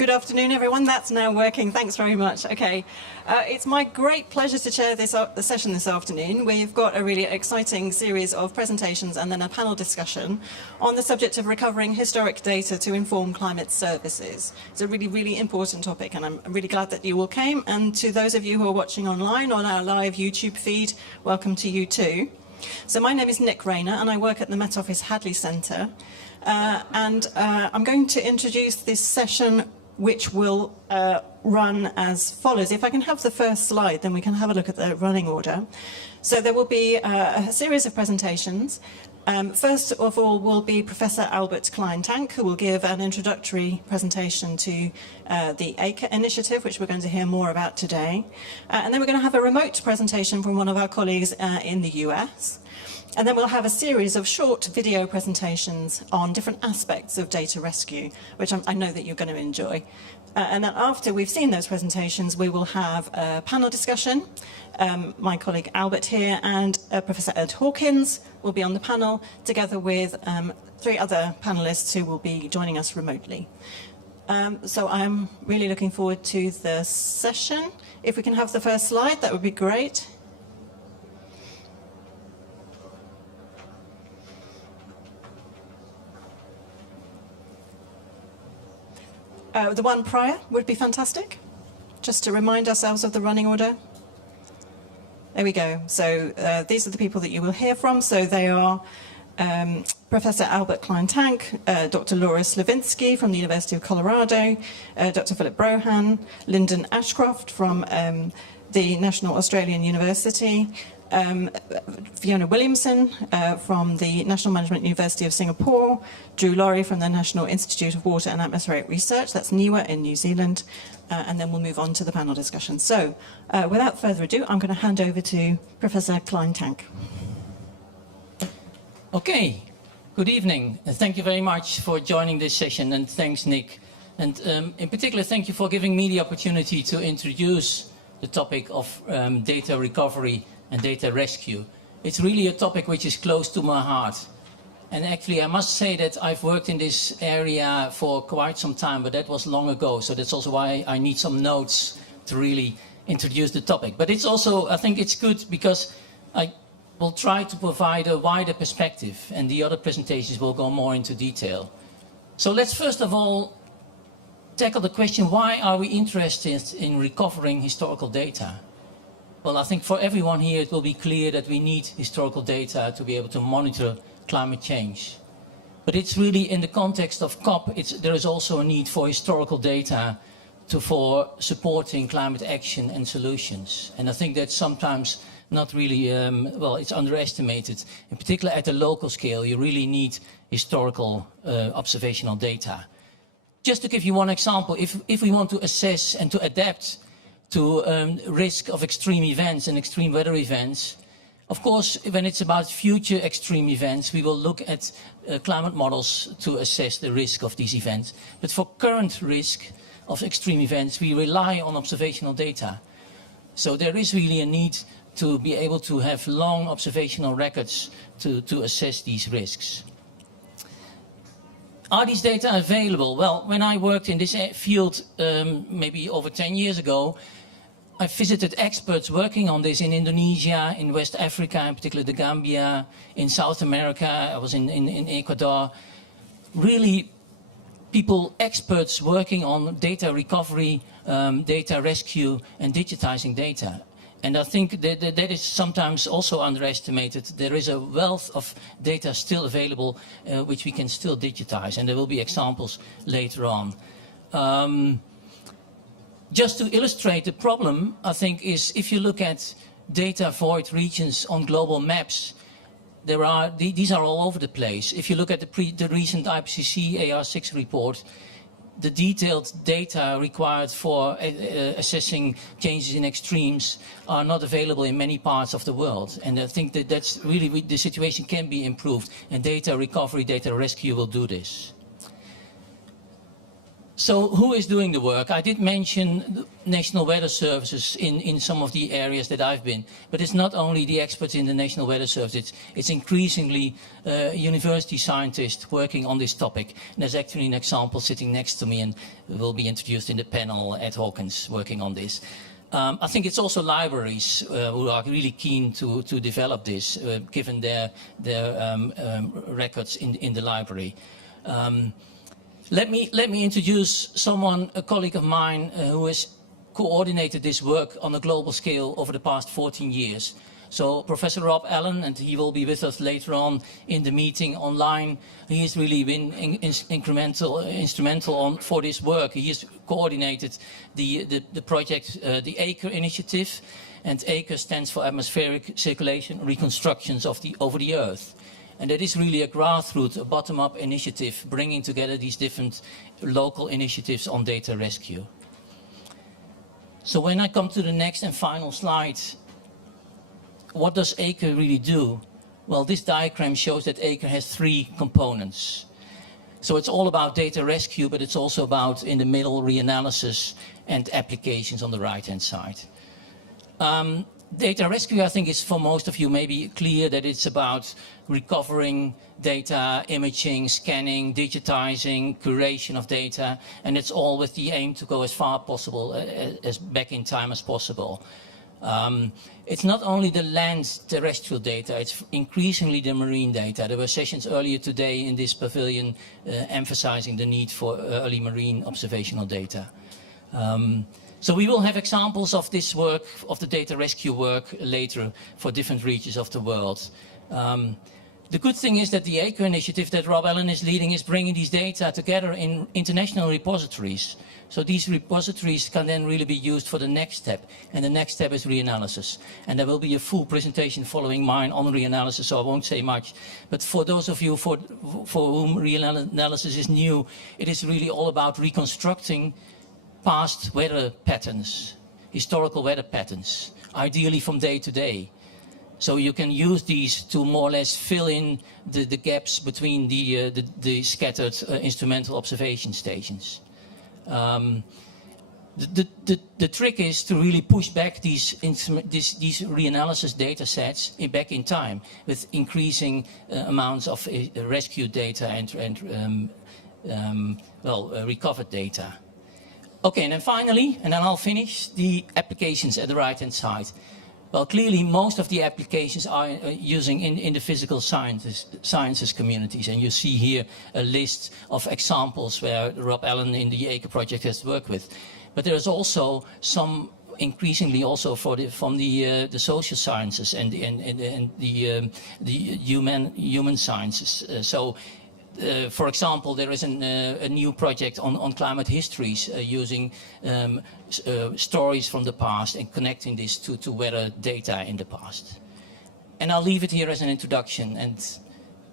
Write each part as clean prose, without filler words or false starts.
Good afternoon, everyone. That's now working. Thanks very much. Okay, it's my great pleasure to chair this session this afternoon. We've got a really exciting series of presentations and then a panel discussion on the subject of recovering historic data to inform climate services. It's a really, really important topic, and I'm really glad that you all came. And to those of you who are watching online on our live YouTube feed, welcome to you too. So my name is Nick Rayner, and I work at the Met Office Hadley Centre. I'm going to introduce this session, which will run as follows. If I can have the first slide, then we can have a look at the running order. So there will be a series of presentations. First of all will be Professor Albert Klein-Tank, who will give an introductory presentation to the ACRE initiative, which we're going to hear more about today. And then we're going to have a remote presentation from one of our colleagues in the US. And then we'll have a series of short video presentations on different aspects of data rescue, which I know that you're going to enjoy. And then after we've seen those presentations, we will have a panel discussion. My colleague Albert here and Professor Ed Hawkins will be on the panel, together with 3 other panelists who will be joining us remotely. So I'm really looking forward to the session. If we can have the first slide, that would be great. The one prior would be fantastic, just to remind ourselves of the running order. There we go. So these are the people that you will hear from. So they are Professor Albert Klein-Tank, Dr. Laura Slavinski from the University of Colorado, Dr. Philip Brohan, Lyndon Ashcroft from the National Australian University, Fiona Williamson from the National Management University of Singapore, Drew Laurie from the National Institute of Water and Atmospheric Research, that's NIWA in New Zealand, and then we'll move on to the panel discussion. So, without further ado, I'm going to hand over to Professor Klein-Tank. Okay, good evening, and thank you very much for joining this session, and thanks, Nick. And in particular, thank you for giving me the opportunity to introduce the topic of data recovery and data rescue. It's really a topic which is close to my heart. And actually, I must say that I've worked in this area for quite some time, but that was long ago. So that's also why I need some notes to really introduce the topic. But it's also, I think it's good because I will try to provide a wider perspective, and the other presentations will go more into detail. So let's first of all tackle the question, why are we interested in recovering historical data? Well, I think for everyone here it will be clear that we need historical data to be able to monitor climate change. But it's really in the context of COP, there is also a need for historical data for supporting climate action and solutions. And I think that's sometimes not really, well, it's underestimated. In particular at the local scale, you really need historical observational data. Just to give you one example, if we want to assess and to adapt to risk of extreme events and extreme weather events. Of course, when it's about future extreme events, we will look at climate models to assess the risk of these events. But for current risk of extreme events, we rely on observational data. So there is really a need to be able to have long observational records to assess these risks. Are these data available? Well, when I worked in this field maybe over 10 years ago, I visited experts working on this in Indonesia, in West Africa, in particular the Gambia, in South America, I was in Ecuador. Really experts working on data recovery, data rescue and digitizing data. And I think that is sometimes also underestimated. There is a wealth of data still available which we can still digitize, and there will be examples later on. Just to illustrate the problem, I think, is if you look at data void regions on global maps, these are all over the place. If you look at the recent IPCC AR6 report, the detailed data required for assessing changes in extremes are not available in many parts of the world. And I think that that's really, the situation can be improved, and data recovery, data rescue will do this. So who is doing the work? I did mention the National Weather Services in some of the areas that I've been, but it's not only the experts in the National Weather Service, it's increasingly university scientists working on this topic. And there's actually an example sitting next to me and will be introduced in the panel, Ed Hawkins, working on this. I think it's also libraries who are really keen to develop this, given their records in the library. Let me introduce someone, a colleague of mine, who has coordinated this work on a global scale over the past 14 years. So Professor Rob Allen, and he will be with us later on in the meeting online. He has really been instrumental for this work. He has coordinated the project, the ACRE initiative, and ACRE stands for Atmospheric Circulation Reconstructions over the Earth. And that is really a grassroots, a bottom-up initiative, bringing together these different local initiatives on data rescue. So when I come to the next and final slide, what does ACRE really do? Well, this diagram shows that ACRE has 3 components. So it's all about data rescue, but it's also about, in the middle, reanalysis and applications on the right-hand side. Data rescue, I think, is for most of you maybe clear that it's about recovering data, imaging, scanning, digitizing, curation of data, and it's all with the aim to go as far possible, as back in time as possible. It's not only the land terrestrial data, it's increasingly the marine data. There were sessions earlier today in this pavilion emphasizing the need for early marine observational data. So we will have examples of this work, of the data rescue work later for different regions of the world. The good thing is that the ACRE initiative that Rob Allen is leading is bringing these data together in international repositories. So these repositories can then really be used for the next step. And the next step is reanalysis. And there will be a full presentation following mine on reanalysis, so I won't say much. But for those of you for whom reanalysis is new, it is really all about reconstructing past weather patterns, historical weather patterns, ideally from day to day. So you can use these to more or less fill in the gaps between the scattered instrumental observation stations. The trick is to really push back these reanalysis data sets back in time with increasing amounts of rescued data and recovered data. Okay, and then finally, and then I'll finish, the applications at the right-hand side. Well, clearly, most of the applications are using in the physical sciences communities. And you see here a list of examples where Rob Allen in the ACRE project has worked with. But there's also some increasingly also from the social sciences and the human sciences. For example, there is a new project on climate histories using stories from the past and connecting this to weather data in the past. And I'll leave it here as an introduction and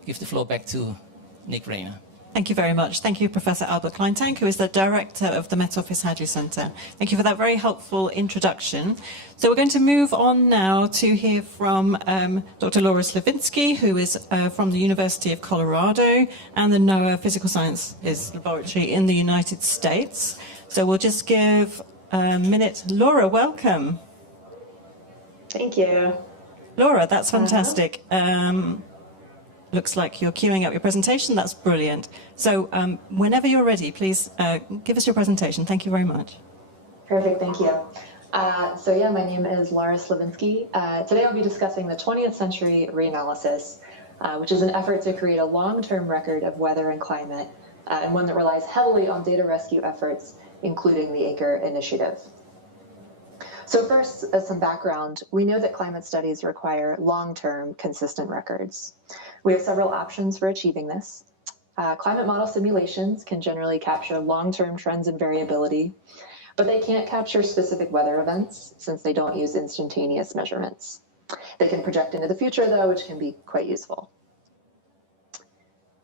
give the floor back to Nick Rayner. Thank you very much. Thank you, Professor Albert Kleintank, who is the director of the Met Office Hadley Centre. Thank you for that very helpful introduction. So we're going to move on now to hear from Dr. Laura Slavinski, who is from the University of Colorado and the NOAA Physical Sciences Laboratory in the United States. So we'll just give a minute. Laura, welcome. Thank you. Laura, that's fantastic. Looks like you're queuing up your presentation. That's brilliant. So whenever you're ready, please give us your presentation. Thank you very much. Perfect, thank you. My name is Laura Slavinski. Today I'll be discussing the 20th century reanalysis, which is an effort to create a long-term record of weather and climate, and one that relies heavily on data rescue efforts, including the ACRE initiative. So first, as some background, we know that climate studies require long-term, consistent records. We have several options for achieving this. Climate model simulations can generally capture long-term trends and variability, but they can't capture specific weather events since they don't use instantaneous measurements. They can project into the future, though, which can be quite useful.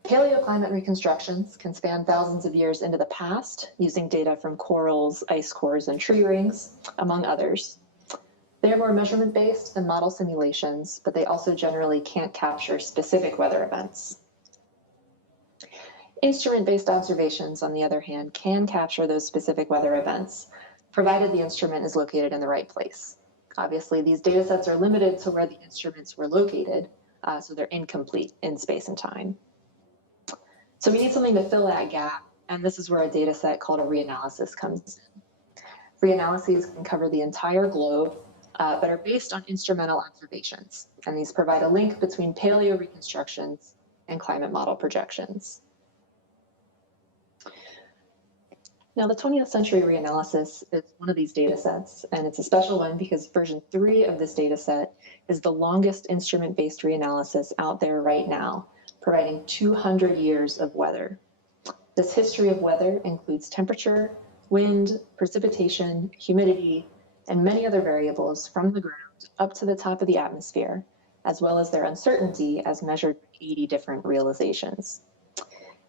Paleoclimate reconstructions can span thousands of years into the past using data from corals, ice cores, and tree rings, among others. They are more measurement-based than model simulations, but they also generally can't capture specific weather events. Instrument-based observations, on the other hand, can capture those specific weather events, provided the instrument is located in the right place. Obviously, these data sets are limited to where the instruments were located, so they're incomplete in space and time. So we need something to fill that gap, and this is where a data set called a reanalysis comes in. Reanalyses can cover the entire globe, but are based on instrumental observations, and these provide a link between paleo reconstructions and climate model projections. Now, the 20th century reanalysis is one of these data sets, and it's a special one because version 3 of this data set is the longest instrument-based reanalysis out there right now, providing 200 years of weather. This history of weather includes temperature, wind, precipitation, humidity, and many other variables from the ground up to the top of the atmosphere, as well as their uncertainty as measured by 80 different realizations.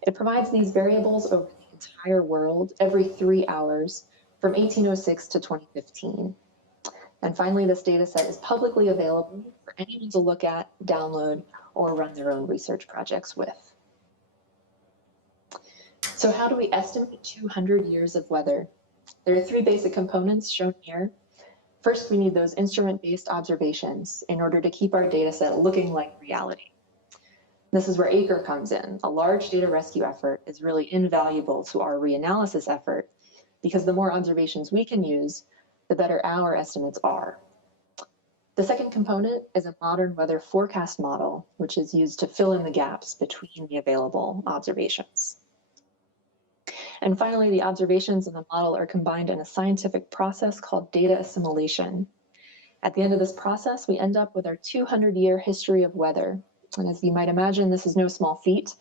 It provides these variables over the entire world every 3 hours from 1806 to 2015. And finally, this data set is publicly available for anyone to look at, download, or run their own research projects with. So how do we estimate 200 years of weather? There are 3 basic components shown here. First, we need those instrument-based observations in order to keep our data set looking like reality. This is where ACRE comes in. A large data rescue effort is really invaluable to our reanalysis effort because the more observations we can use, the better our estimates are. The second component is a modern weather forecast model, which is used to fill in the gaps between the available observations. And finally, the observations in the model are combined in a scientific process called data assimilation. At the end of this process, we end up with our 200-year history of weather. And as you might imagine, this is no small feat.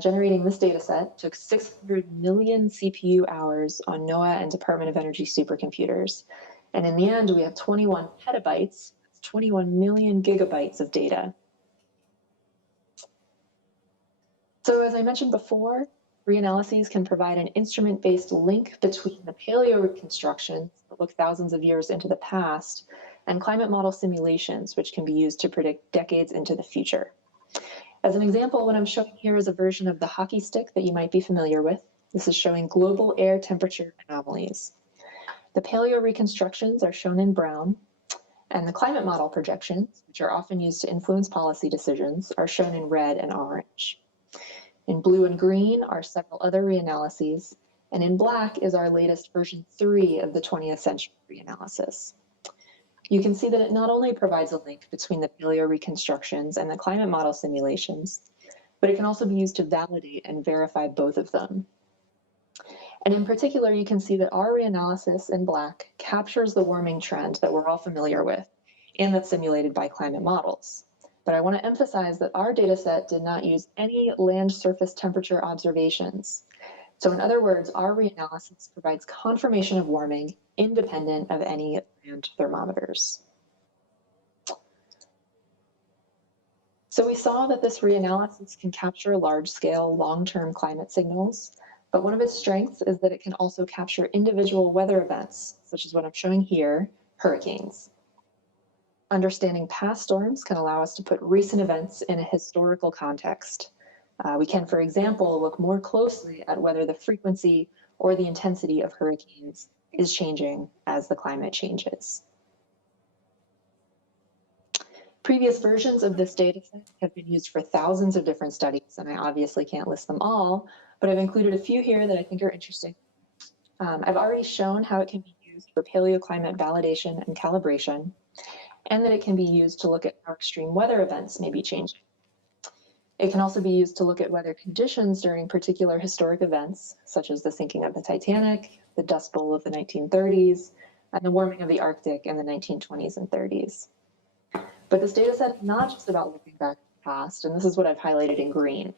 Generating this data set took 600 million CPU hours on NOAA and Department of Energy supercomputers. And in the end, we have 21 petabytes, 21 million gigabytes of data. So as I mentioned before, reanalyses can provide an instrument-based link between the paleo reconstructions that look thousands of years into the past and climate model simulations, which can be used to predict decades into the future. As an example, what I'm showing here is a version of the hockey stick that you might be familiar with. This is showing global air temperature anomalies. The paleo reconstructions are shown in brown, and the climate model projections, which are often used to influence policy decisions, are shown in red and orange. In blue and green are several other reanalyses, and in black is our latest version 3 of the 20th century reanalysis. You can see that it not only provides a link between the paleo reconstructions and the climate model simulations, but it can also be used to validate and verify both of them. And in particular, you can see that our reanalysis in black captures the warming trend that we're all familiar with and that's simulated by climate models. But I want to emphasize that our data set did not use any land surface temperature observations. So in other words, our reanalysis provides confirmation of warming independent of any land thermometers. So we saw that this reanalysis can capture large-scale, long-term climate signals, but one of its strengths is that it can also capture individual weather events, such as what I'm showing here, hurricanes. Understanding past storms can allow us to put recent events in a historical context. We can, for example, look more closely at whether the frequency or the intensity of hurricanes is changing as the climate changes. Previous versions of this dataset have been used for thousands of different studies, and I obviously can't list them all, but I've included a few here that I think are interesting. I've already shown how it can be used for paleoclimate validation and calibration, and that it can be used to look at how extreme weather events may be changing. It can also be used to look at weather conditions during particular historic events, such as the sinking of the Titanic, the Dust Bowl of the 1930s, and the warming of the Arctic in the 1920s and 30s. But this data set is not just about looking back at the past, and this is what I've highlighted in green.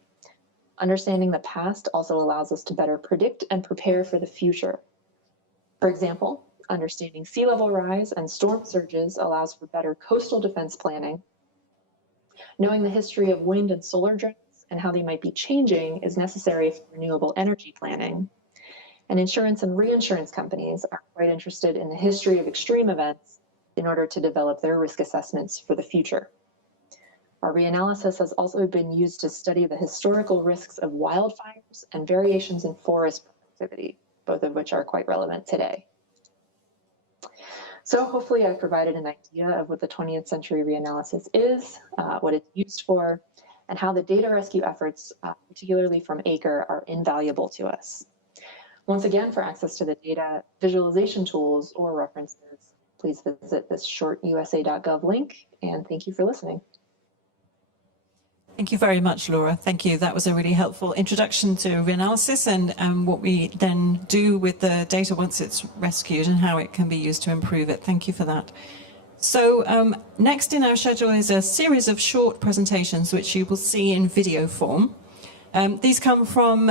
Understanding the past also allows us to better predict and prepare for the future. For example, understanding sea level rise and storm surges allows for better coastal defense planning. Knowing the history of wind and solar droughts and how they might be changing is necessary for renewable energy planning. And insurance and reinsurance companies are quite interested in the history of extreme events in order to develop their risk assessments for the future. Our reanalysis has also been used to study the historical risks of wildfires and variations in forest productivity, both of which are quite relevant today. So hopefully I've provided an idea of what the 20th century reanalysis is, what it's used for, and how the data rescue efforts, particularly from ACRE, are invaluable to us. Once again, for access to the data, visualization tools, or references, please visit this short usa.gov link, and thank you for listening. Thank you very much, Laura. Thank you. That was a really helpful introduction to reanalysis and what we then do with the data once it's rescued and how it can be used to improve it. Thank you for that. So next in our schedule is a series of short presentations which you will see in video form. These come from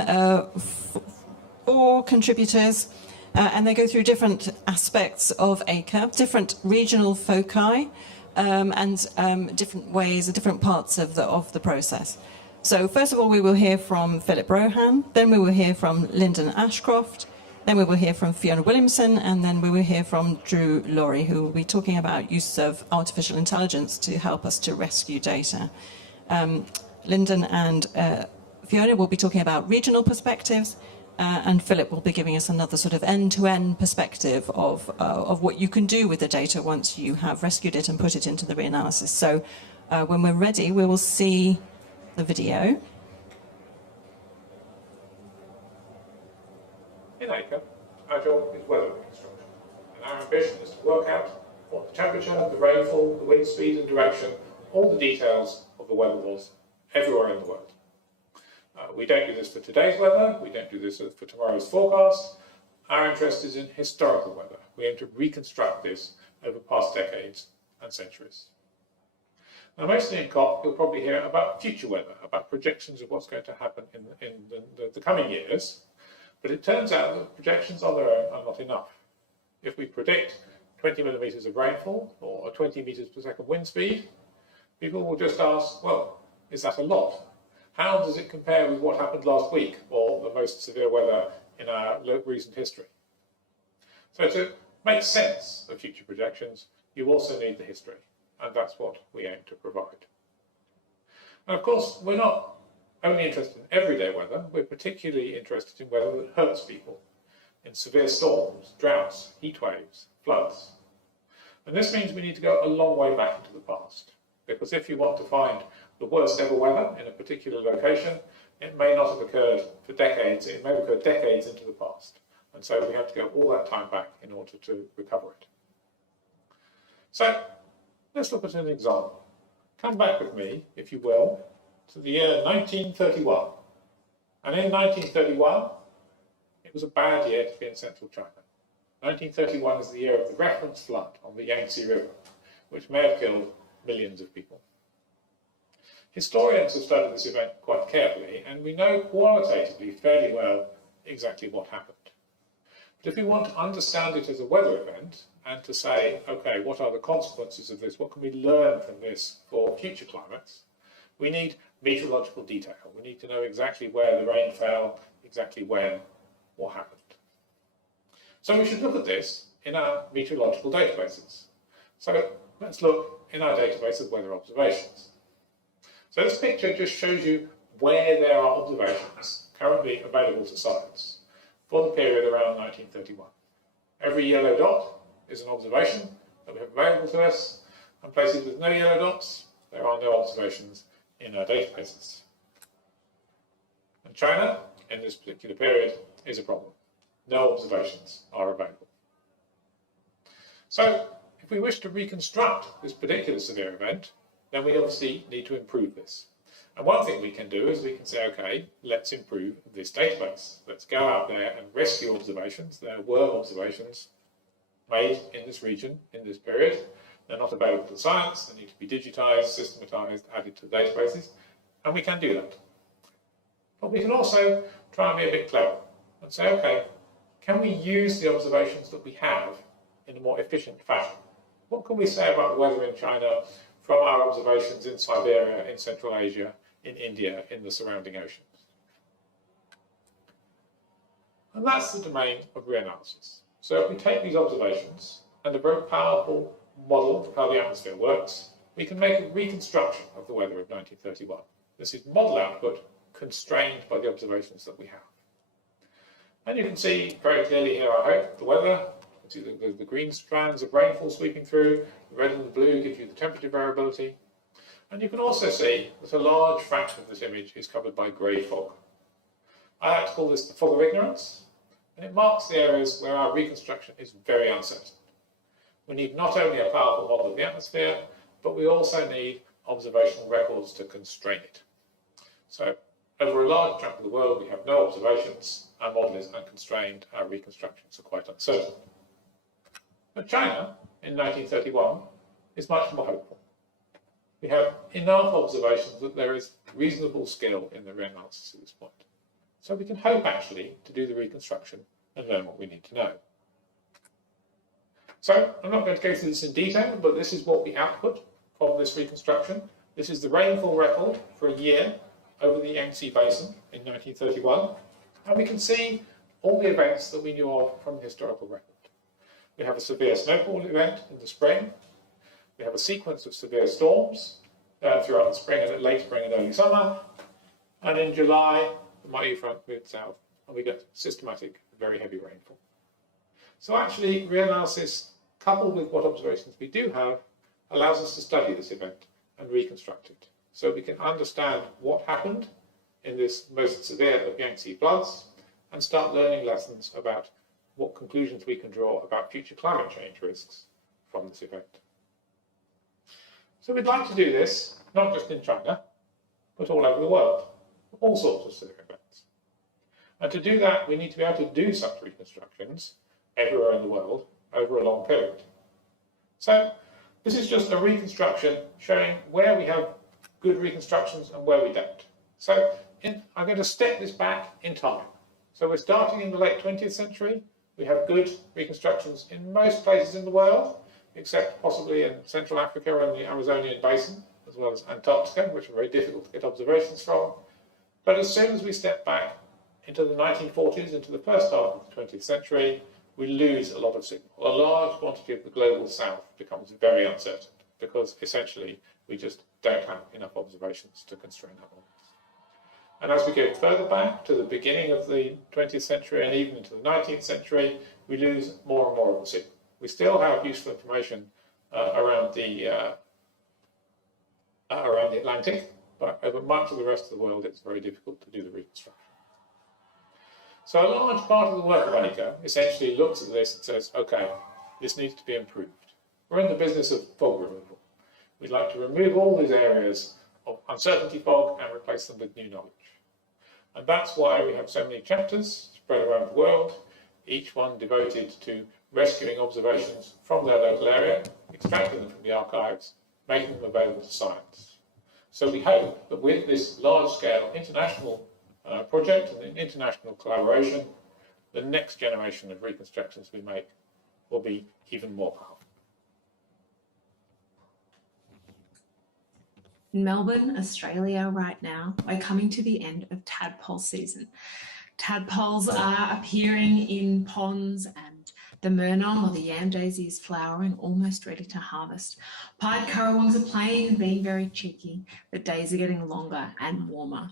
4 contributors and they go through different aspects of ACRE, different regional foci, and different ways, different parts of the process. So first of all, we will hear from Philip Rohan, then we will hear from Lyndon Ashcroft, then we will hear from Fiona Williamson, and then we will hear from Drew Laurie, who will be talking about use of artificial intelligence to help us to rescue data. Lyndon and Fiona will be talking about regional perspectives, and Philip will be giving us another sort of end-to-end perspective of what you can do with the data once you have rescued it and put it into the reanalysis. So when we're ready, we will see the video. In ACRE, our job is weather reconstruction, and our ambition is to work out what the temperature, the rainfall, the wind speed and direction, all the details of the weather was everywhere in the world. We don't do this for today's weather, we don't do this for tomorrow's forecast. Our interest is in historical weather. We aim to reconstruct this over past decades and centuries. Now, mostly in COP, you'll probably hear about future weather, about projections of what's going to happen in the coming years. But it turns out that projections on their own are not enough. If we predict 20 millimeters of rainfall or 20 meters per second wind speed, people will just ask, well, is that a lot? How does it compare with what happened last week or the most severe weather in our recent history? So to make sense of future projections, you also need the history, and that's what we aim to provide. And of course, we're not only interested in everyday weather, we're particularly interested in weather that hurts people, in severe storms, droughts, heat waves, floods. And this means we need to go a long way back into the past, because if you want to find the worst ever weather in a particular location, it may not have occurred for decades, it may have occurred decades into the past. And so we have to go all that time back in order to recover it. So let's look at an example. Come back with me, if you will, to the year 1931. And in 1931, it was a bad year to be in central China. 1931 is the year of the reference flood on the Yangtze River, which may have killed millions of people. Historians have studied this event quite carefully, and we know qualitatively fairly well exactly what happened. But if we want to understand it as a weather event, and to say, okay, what are the consequences of this? What can we learn from this for future climates? We need meteorological detail. We need to know exactly where the rain fell, exactly when, what happened. So we should look at this in our meteorological databases. So let's look in our database of weather observations. So this picture just shows you where there are observations currently available to science for the period around 1931. Every yellow dot is an observation that we have available to us, and places with no yellow dots, there are no observations in our databases. And China, in this particular period, is a problem. No observations are available. So, if we wish to reconstruct this particular severe event, then we obviously need to improve this. And one thing we can do is we can say, okay, let's improve this database. Let's go out there and rescue observations. There were observations made in this region, in this period. They're not available to science. They need to be digitized, systematized, added to databases. And we can do that. But we can also try and be a bit clever and say, okay, can we use the observations that we have in a more efficient fashion? What can we say about the weather in China from our observations in Siberia, in Central Asia, in India, in the surrounding oceans? And that's the domain of reanalysis. So if we take these observations and a very powerful model of how the atmosphere works, we can make a reconstruction of the weather of 1931. This is model output constrained by the observations that we have. And you can see very clearly here, I hope, the weather. You can see the green strands of rainfall sweeping through, the red and the blue give you the temperature variability. And you can also see that a large fraction of this image is covered by grey fog. I like to call this the fog of ignorance, and it marks the areas where our reconstruction is very uncertain. We need not only a powerful model of the atmosphere, but we also need observational records to constrain it. So, over a large chunk of the world, we have no observations, our model is unconstrained, our reconstructions are quite uncertain. But China, in 1931, is much more hopeful. We have enough observations that there is reasonable skill in the reanalysis at this point. So we can hope, actually, to do the reconstruction and learn what we need to know. So, I'm not going to go through this in detail, but this is what we output from this reconstruction. This is the rainfall record for a year over the Yangtze Basin in 1931, and we can see all the events that we knew of from the historical record. We have a severe snowfall event in the spring. We have a sequence of severe storms throughout the spring and late spring and early summer. And in July, the Mighty front moved south, and we get systematic, very heavy rainfall. So actually, reanalysis, coupled with what observations we do have, allows us to study this event and reconstruct it. So we can understand what happened in this most severe of Yangtze floods and start learning lessons about what conclusions we can draw about future climate change risks from this event. So we'd like to do this, not just in China, but all over the world, all sorts of severe events. And to do that, we need to be able to do such reconstructions everywhere in the world over a long period. So this is just a reconstruction showing where we have good reconstructions and where we don't. So I'm going to step this back in time. So we're starting in the late 20th century. We have good reconstructions in most places in the world, except possibly in Central Africa and the Amazonian basin, as well as Antarctica, which are very difficult to get observations from. But as soon as we step back into the 1940s, into the first half of the 20th century, we lose a lot of signal. A large quantity of the global south becomes very uncertain, because essentially we just don't have enough observations to constrain our models. And as we go further back to the beginning of the 20th century and even into the 19th century, we lose more and more of the signal. We still have useful information around the Atlantic, but over much of the rest of the world, it's very difficult to do the reconstruction. So a large part of the work of ACRE essentially looks at this and says, okay, this needs to be improved. We're in the business of fog removal. We'd like to remove all these areas of uncertainty fog and replace them with new knowledge. And that's why we have so many chapters spread around the world, each one devoted to rescuing observations from their local area, extracting them from the archives, making them available to science. So we hope that with this large-scale international project and international collaboration, the next generation of reconstructions we make will be even more powerful. In Melbourne, Australia right now, we're coming to the end of tadpole season. Tadpoles are appearing in ponds and the murnon or the yam daisy is flowering, almost ready to harvest. Pied currawongs are playing and being very cheeky. The days are getting longer and warmer.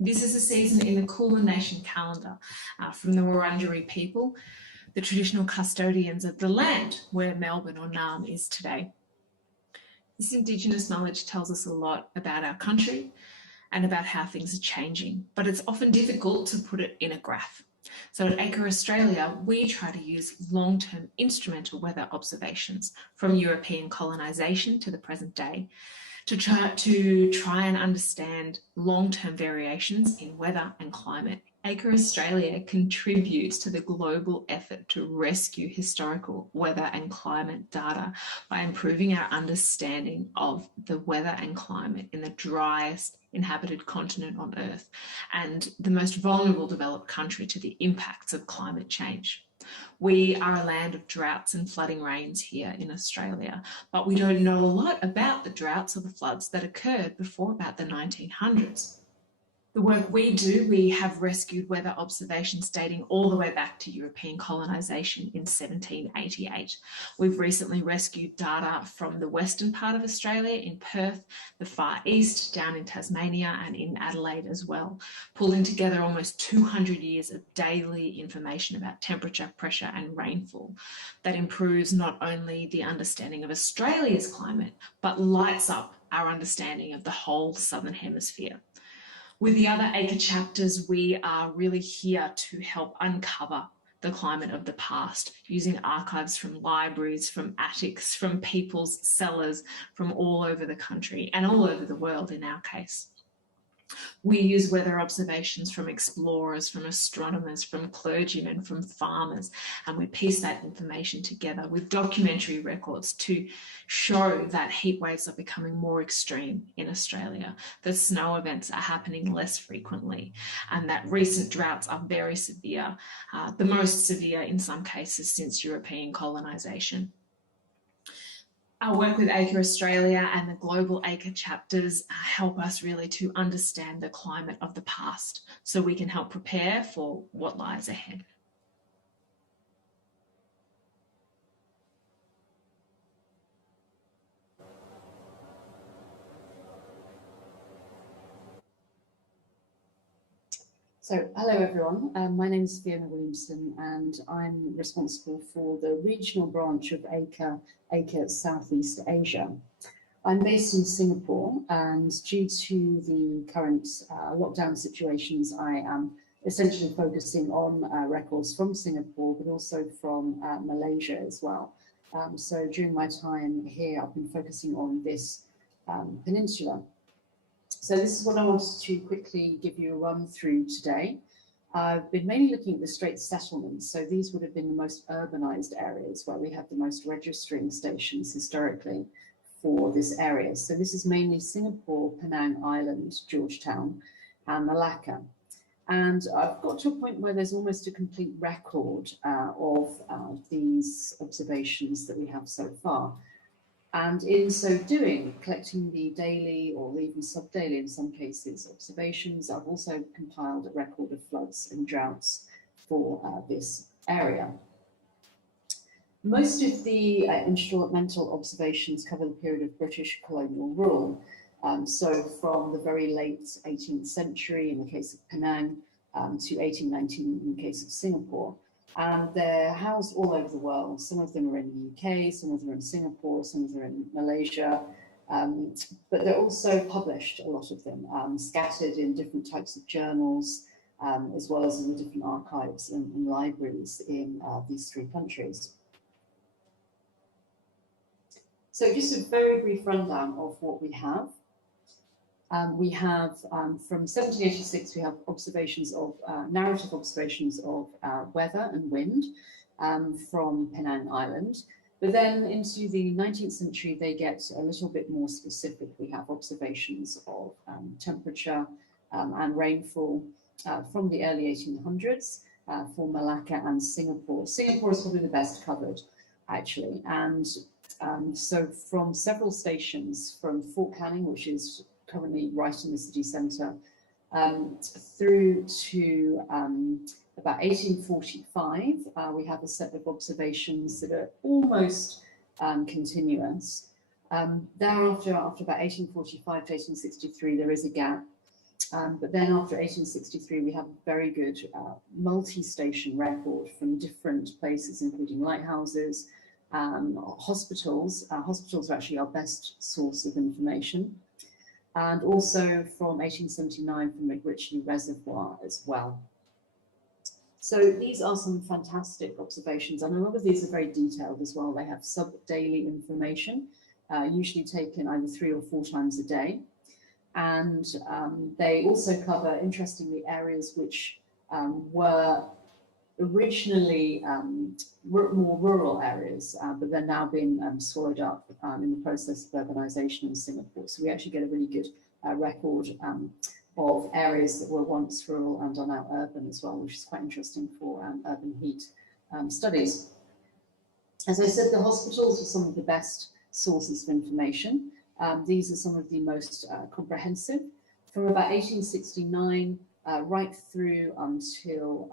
This is a season in the Kulin Nation calendar from the Wurundjeri people, the traditional custodians of the land where Melbourne or Naarm is today. This Indigenous knowledge tells us a lot about our country and about how things are changing, but it's often difficult to put it in a graph. So at Aker Australia, we try to use long-term instrumental weather observations from European colonisation to the present day to try and understand long-term variations in weather and climate. Aker Australia contributes to the global effort to rescue historical weather and climate data by improving our understanding of the weather and climate in the driest inhabited continent on Earth and the most vulnerable developed country to the impacts of climate change. We are a land of droughts and flooding rains here in Australia, but we don't know a lot about the droughts or the floods that occurred before about the 1900s. The work we do, we have rescued weather observations dating all the way back to European colonisation in 1788. We've recently rescued data from the western part of Australia in Perth, the far east, down in Tasmania and in Adelaide as well, pulling together almost 200 years of daily information about temperature, pressure and rainfall that improves not only the understanding of Australia's climate, but lights up our understanding of the whole Southern Hemisphere. With the other ACRE chapters, we are really here to help uncover the climate of the past, using archives from libraries, from attics, from people's cellars, from all over the country and all over the world in our case. We use weather observations from explorers, from astronomers, from clergymen, from farmers, and we piece that information together with documentary records to show that heat waves are becoming more extreme in Australia, that snow events are happening less frequently, and that recent droughts are very severe, the most severe in some cases since European colonisation. Our work with ACRE Australia and the global ACRE chapters help us really to understand the climate of the past so we can help prepare for what lies ahead. So, hello everyone, my name is Fiona Williamson and I'm responsible for the regional branch of ACRE Southeast Asia. I'm based in Singapore and due to the current lockdown situations, I am essentially focusing on records from Singapore, but also from Malaysia as well. So during my time here, I've been focusing on this peninsula. So this is what I wanted to quickly give you a run through today. I've been mainly looking at the Straits settlements. So these would have been the most urbanized areas where we have the most registering stations historically for this area. So this is mainly Singapore, Penang Island, Georgetown, and Malacca. And I've got to a point where there's almost a complete record of these observations that we have so far. And in so doing, collecting the daily or even sub-daily in some cases observations, I've also compiled a record of floods and droughts for this area. Most of the instrumental observations cover the period of British colonial rule. So from the very late 18th century in the case of Penang to 1819 in the case of Singapore. And they're housed all over the world. Some of them are in the UK, some of them are in Singapore, some of them are in Malaysia, but they're also published, a lot of them, scattered in different types of journals, as well as in the different archives and libraries in these three countries. So just a very brief rundown of what we have. We have, from 1786, we have observations of, narrative observations of weather and wind from Penang Island. But then into the 19th century, they get a little bit more specific. We have observations of temperature and rainfall from the early 1800s for Malacca and Singapore. Singapore is probably the best covered, actually. And so from several stations, from Fort Canning, which is currently right in the city centre, through to about 1845, we have a set of observations that are almost continuous. Thereafter, after about 1845 to 1863, there is a gap. But then after 1863, we have a very good multi-station record from different places, including lighthouses, hospitals. Hospitals are actually our best source of information. And also from 1879 from McRitchley Reservoir as well. So these are some fantastic observations, and a lot of these are very detailed as well. They have sub-daily information, usually taken either 3 or 4 times a day. And they also cover, interestingly, areas which were originally more rural areas, but they're now being swallowed up in the process of urbanisation in Singapore. So we actually get a really good record of areas that were once rural and are now urban as well, which is quite interesting for urban heat studies. As I said, the hospitals are some of the best sources of information. These are some of the most comprehensive. From about 1869 right through until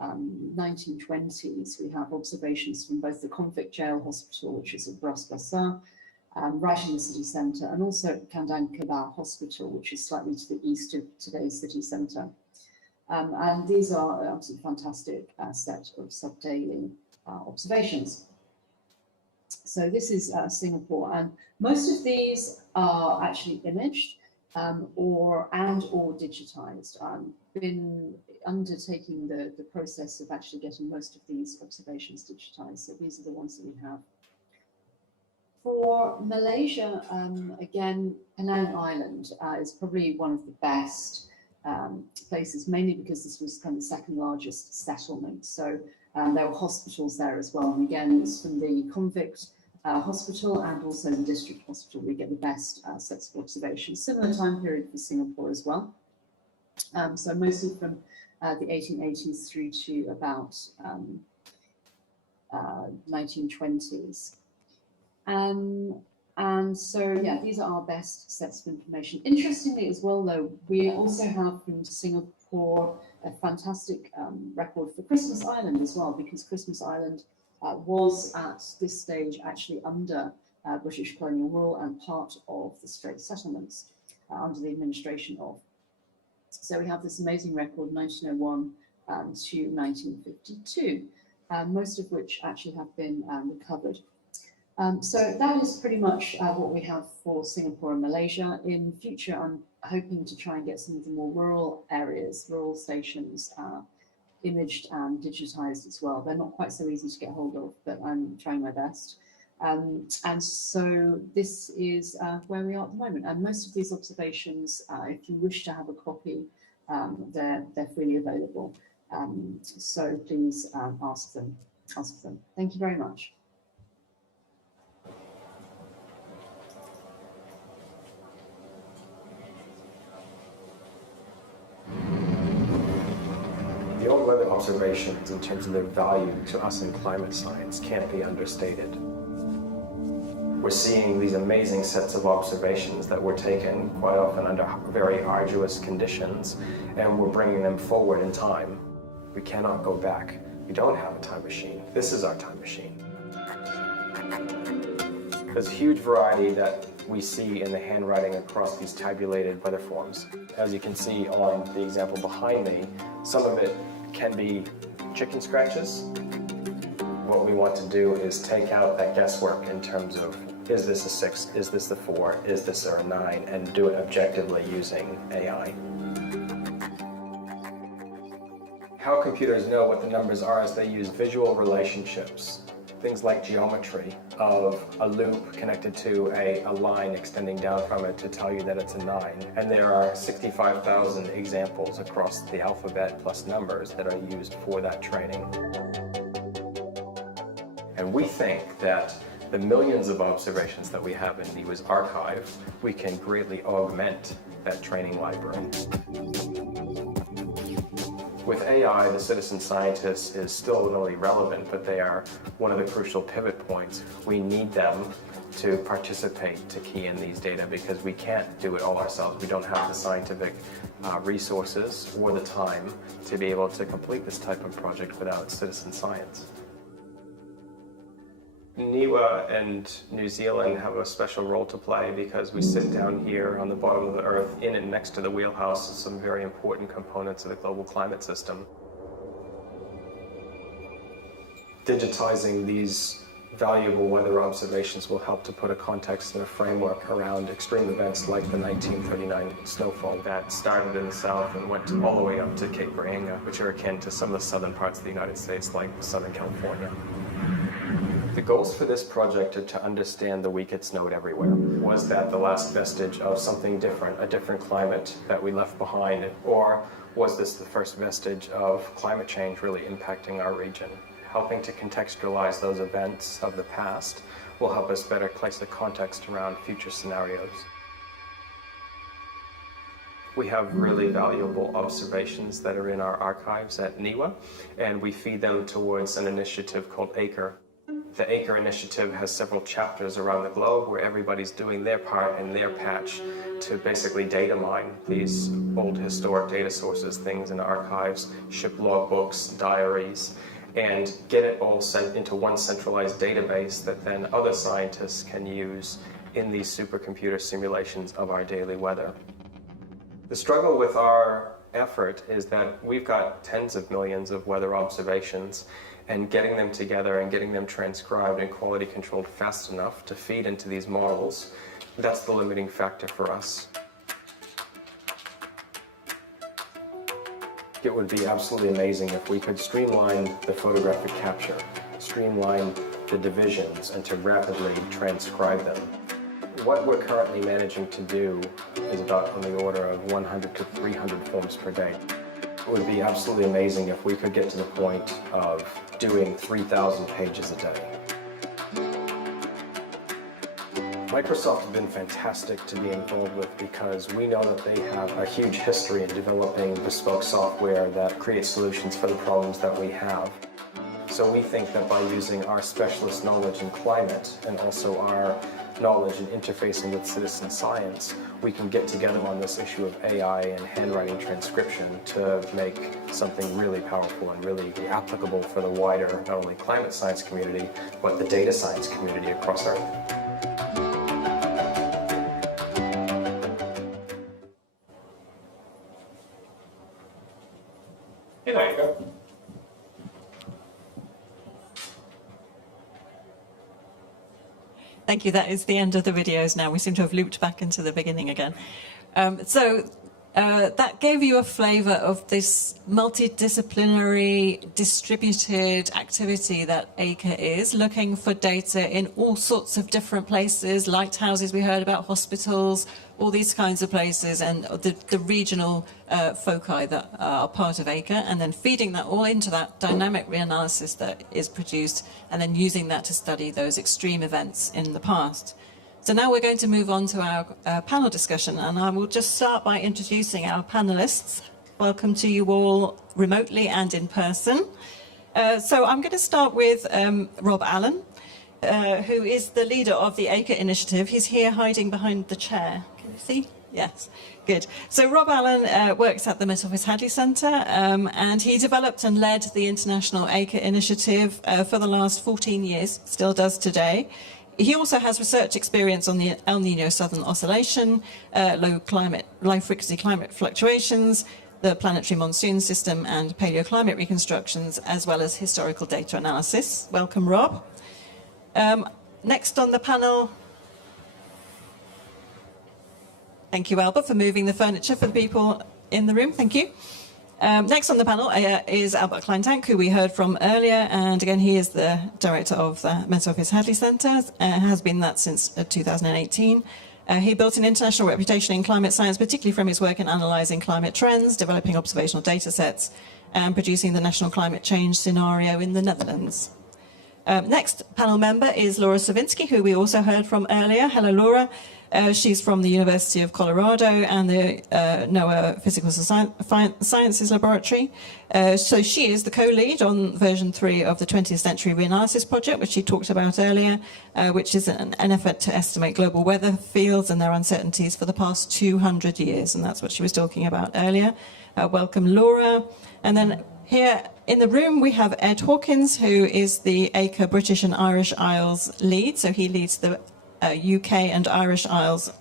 1920s, we have observations from both the convict jail hospital, which is at Bras-Basas, right in the city centre, and also Kandan-Kabah Hospital, which is slightly to the east of today's city centre. And these are an absolutely fantastic set of sub-daily observations. So this is Singapore, and most of these are actually imaged or digitized. I've been undertaking the process of actually getting most of these observations digitized. So these are the ones that we have. For Malaysia, again, Penang Island is probably one of the best places, mainly because this was kind of the second largest settlement. So there were hospitals there as well. And again, it's from the convict hospital and also the district hospital we get the best sets of observations. Similar time period for Singapore as well. So mostly from the 1880s through to about 1920s. And so, yeah, these are our best sets of information. Interestingly as well, though, we also have from Singapore a fantastic record for Christmas Island as well, because Christmas Island was at this stage actually under British colonial rule and part of the Straits Settlements under the administration of. So we have this amazing record, 1901 to 1952, most of which actually have been recovered. So that is pretty much what we have for Singapore and Malaysia. In future, I'm hoping to try and get some of the more rural areas, rural stations, imaged and digitized as well. They're not quite so easy to get hold of, but I'm trying my best. And so this is where we are at the moment. And most of these observations, if you wish to have a copy, they're freely available. So please ask them. Thank you very much. The old weather observations, in terms of their value to us in climate science, can't be understated. We're seeing these amazing sets of observations that were taken quite often under very arduous conditions, and we're bringing them forward in time. We cannot go back. We don't have a time machine. This is our time machine. There's a huge variety that we see in the handwriting across these tabulated weather forms. As you can see on the example behind me, some of it can be chicken scratches. What we want to do is take out that guesswork in terms of, is this a 6, is this a 4, is this a 9, and do it objectively using AI. How computers know what the numbers are is they use visual relationships. Things like geometry of a loop connected to a line extending down from it to tell you that it's a 9. And there are 65,000 examples across the alphabet plus numbers that are used for that training. And we think that the millions of observations that we have in NIWA's archive, we can greatly augment that training library. With AI, the citizen scientist is still really relevant, but they are one of the crucial pivot points. We need them to participate, to key in these data, because we can't do it all ourselves. We don't have the scientific resources or the time to be able to complete this type of project without citizen science. NIWA and New Zealand have a special role to play because we sit down here on the bottom of the Earth, in and next to the wheelhouse of some very important components of the global climate system. Digitizing these valuable weather observations will help to put a context and a framework around extreme events like the 1939 snowfall that started in the south and went all the way up to Cape Reinga, which are akin to some of the southern parts of the United States, like Southern California. The goals for this project are to understand the weakest node everywhere. Was that the last vestige of something different, a different climate that we left behind? Or was this the first vestige of climate change really impacting our region? Helping to contextualize those events of the past will help us better place the context around future scenarios. We have really valuable observations that are in our archives at NIWA, and we feed them towards an initiative called ACRE. The ACRE initiative has several chapters around the globe where everybody's doing their part in their patch to basically data mine these old historic data sources, things in archives, ship logbooks, diaries, and get it all sent into one centralized database that then other scientists can use in these supercomputer simulations of our daily weather. The struggle with our effort is that we've got tens of millions of weather observations, and getting them together and getting them transcribed and quality controlled fast enough to feed into these models, that's the limiting factor for us. It would be absolutely amazing if we could streamline the photographic capture, streamline the divisions, and to rapidly transcribe them. What we're currently managing to do is about on the order of 100 to 300 films per day. It would be absolutely amazing if we could get to the point of doing 3,000 pages a day. Microsoft has been fantastic to be involved with because we know that they have a huge history in developing bespoke software that creates solutions for the problems that we have. So we think that by using our specialist knowledge in climate and also our knowledge and interfacing with citizen science, we can get together on this issue of AI and handwriting transcription to make something really powerful and really applicable for the wider, not only climate science community, but the data science community across Earth. Hey, there you go. Thank you. That is the end of the videos now. We seem to have looped back into the beginning again. That gave you a flavour of this multidisciplinary, distributed activity that ACRE is, looking for data in all sorts of different places, lighthouses we heard about, hospitals, all these kinds of places, and the regional foci that are part of ACRE, and then feeding that all into that dynamic reanalysis that is produced, and then using that to study those extreme events in the past. So now we're going to move on to our panel discussion, and I will just start by introducing our panelists. Welcome to you all remotely and in person. So I'm going to start with Rob Allen, who is the leader of the ACRE initiative. He's here hiding behind the chair. Can you see? Yes, good. So Rob Allen works at the Met Office Hadley Centre, and he developed and led the international ACRE initiative for the last 14 years, still does today. He also has research experience on the El Niño Southern Oscillation, low frequency climate fluctuations, the planetary monsoon system, and paleoclimate reconstructions, as well as historical data analysis. Welcome, Rob. Next on the panel, thank you, Albert, for moving the furniture for the people in the room. Thank you. Next on the panel is Albert Kleintank, who we heard from earlier, and again he is the director of the Met Office Hadley Centre, has been that since 2018. He built an international reputation in climate science, particularly from his work in analysing climate trends, developing observational data sets, and producing the national climate change scenario in the Netherlands. Next panel member is Laura Slavinski, who we also heard from earlier. Hello, Laura. She's from the University of Colorado and the NOAA Physical Sciences Laboratory. So she is the co-lead on version 3 of the 20th Century Reanalysis Project, which she talked about earlier, which is an effort to estimate global weather fields and their uncertainties for the past 200 years. And that's what she was talking about earlier. Welcome, Laura. And then here in the room, we have Ed Hawkins, who is the ACRE British and Irish Isles lead. So he leads the UK and Irish Isles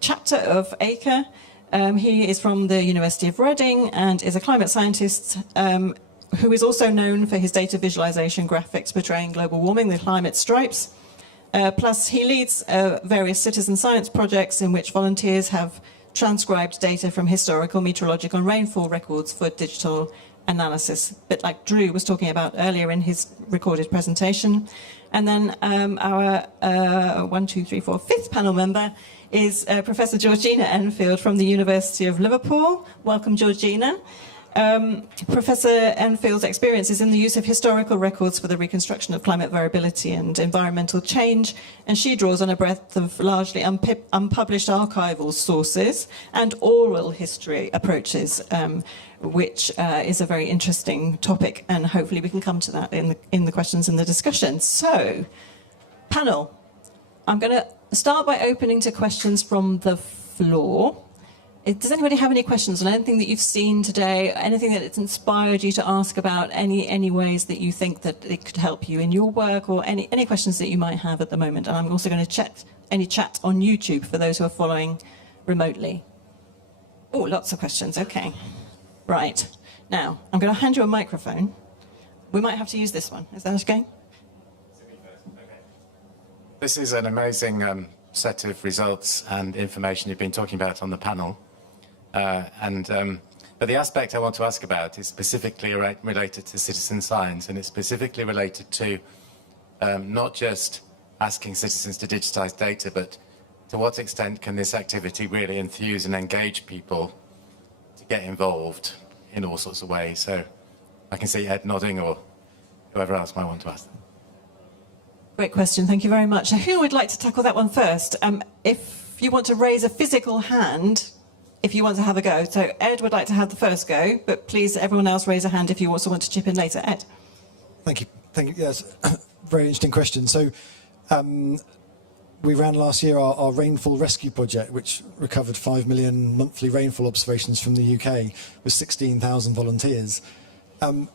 chapter of ACRE. He is from the University of Reading and is a climate scientist who is also known for his data visualization graphics portraying global warming, the climate stripes. Plus, he leads various citizen science projects in which volunteers have transcribed data from historical meteorological and rainfall records for digital analysis, a bit like Drew was talking about earlier in his recorded presentation. And then our 5th panel member is Professor Georgina Enfield from the University of Liverpool. Welcome, Georgina. Professor Enfield's experience is in the use of historical records for the reconstruction of climate variability and environmental change, and she draws on a breadth of largely unpublished archival sources and oral history approaches, which is a very interesting topic, and hopefully we can come to that in the questions and the discussion. So, panel, I'm going to start by opening to questions from the floor. Does anybody have any questions on anything that you've seen today, anything that it's inspired you to ask about, any ways that you think that it could help you in your work, or any questions that you might have at the moment? And I'm also going to check any chat on YouTube for those who are following remotely. Oh, lots of questions. Okay. Right. Now, I'm going to hand you a microphone. We might have to use this one. Is that okay? This is an amazing set of results and information you've been talking about on the panel. But the aspect I want to ask about is specifically related to citizen science, and it's specifically related to not just asking citizens to digitize data, but to what extent can this activity really enthuse and engage people to get involved in all sorts of ways. So I can see Ed nodding, or whoever else might want to ask them. Great question. Thank you very much. Who would like to tackle that one first? If you want to raise a physical hand, if you want to have a go. So Ed would like to have the first go, but please, everyone else, raise a hand if you also want to chip in later. Ed. Thank you. Thank you. Yes, very interesting question. So we ran last year our rainfall rescue project, which recovered 5 million monthly rainfall observations from the UK with 16,000 volunteers. And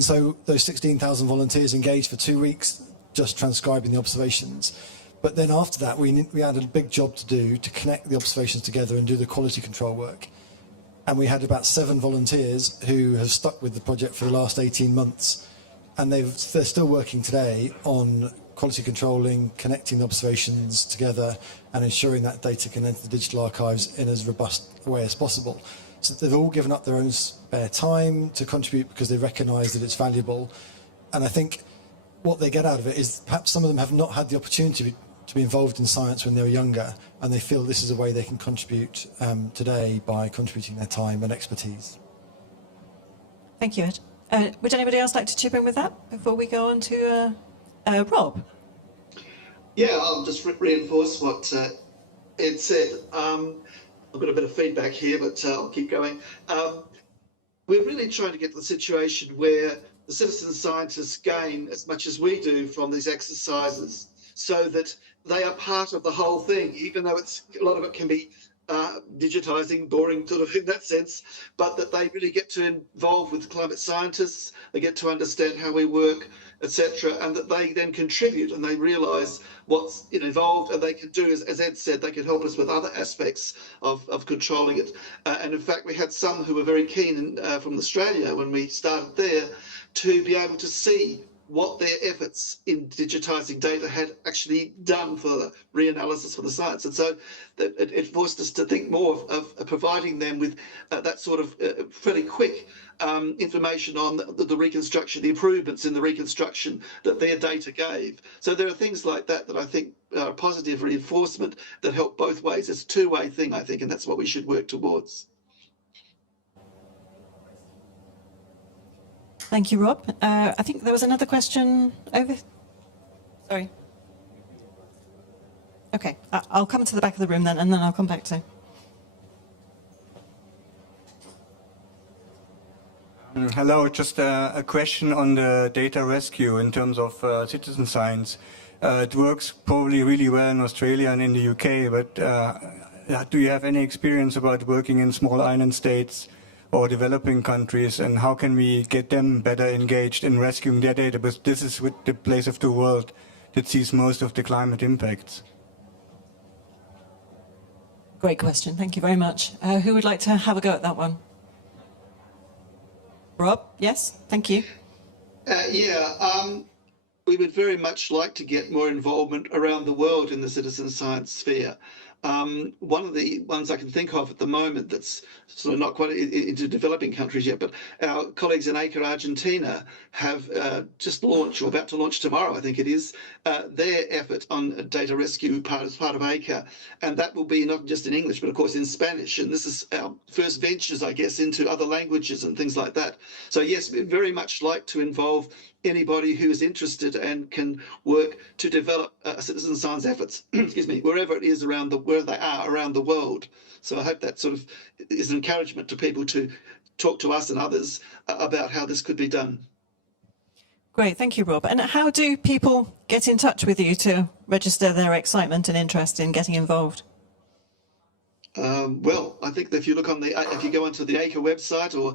so those 16,000 volunteers engaged for 2 weeks just transcribing the observations. But then after that, we had a big job to do to connect the observations together and do the quality control work. And we had about 7 volunteers who have stuck with the project for the last 18 months. And they're still working today on quality controlling, connecting the observations together, and ensuring that data can enter the digital archives in as robust a way as possible. So they've all given up their own spare time to contribute because they recognise that it's valuable. And I think what they get out of it is perhaps some of them have not had the opportunity to be involved in science when they were younger, and they feel this is a way they can contribute today by contributing their time and expertise. Thank you, Ed. Would anybody else like to chip in with that before we go on to Rob? Yeah, I'll just reinforce what Ed said. I've got a bit of feedback here, but I'll keep going. We're really trying to get to the situation where the citizen scientists gain as much as we do from these exercises, so that they are part of the whole thing, even though a lot of it can be digitizing, boring sort of in that sense, but that they really get to involve with climate scientists, they get to understand how we work, etc., and that they then contribute and they realise what's involved, and they can do, as Ed said, they can help us with other aspects of controlling it. And in fact, we had some who were very keen from Australia when we started there to be able to see what their efforts in digitising data had actually done for the reanalysis for the science. And so it forced us to think more of providing them with that sort of fairly quick information on the reconstruction, the improvements in the reconstruction that their data gave. So there are things like that that I think are positive reinforcement that help both ways. It's a two-way thing, I think, and that's what we should work towards. Thank you, Rob. I think there was another question over. Sorry. Okay, I'll come to the back of the room then, and then I'll come back to. Hello, just a question on the data rescue in terms of citizen science. It works probably really well in Australia and in the UK, but do you have any experience about working in small island states or developing countries, and how can we get them better engaged in rescuing their data? Because this is the place of the world that sees most of the climate impacts. Great question. Thank you very much. Who would like to have a go at that one? Rob? Yes? Thank you. We would very much like to get more involvement around the world in the citizen science sphere. One of the ones I can think of at the moment that's sort of not quite into developing countries yet, but our colleagues in ACRE Argentina have just launched, or about to launch tomorrow, I think it is, their effort on data rescue as part of ACRE. And that will be not just in English, but of course in Spanish. And this is our first ventures, I guess, into other languages and things like that. So yes, we'd very much like to involve anybody who is interested and can work to develop citizen science efforts, excuse me, wherever it is where they are around the world. So I hope that sort of is an encouragement to people to talk to us and others about how this could be done. Great, thank you, Rob. And how do people get in touch with you to register their excitement and interest in getting involved? Well, I think that if you look on if you go onto the ACRE website or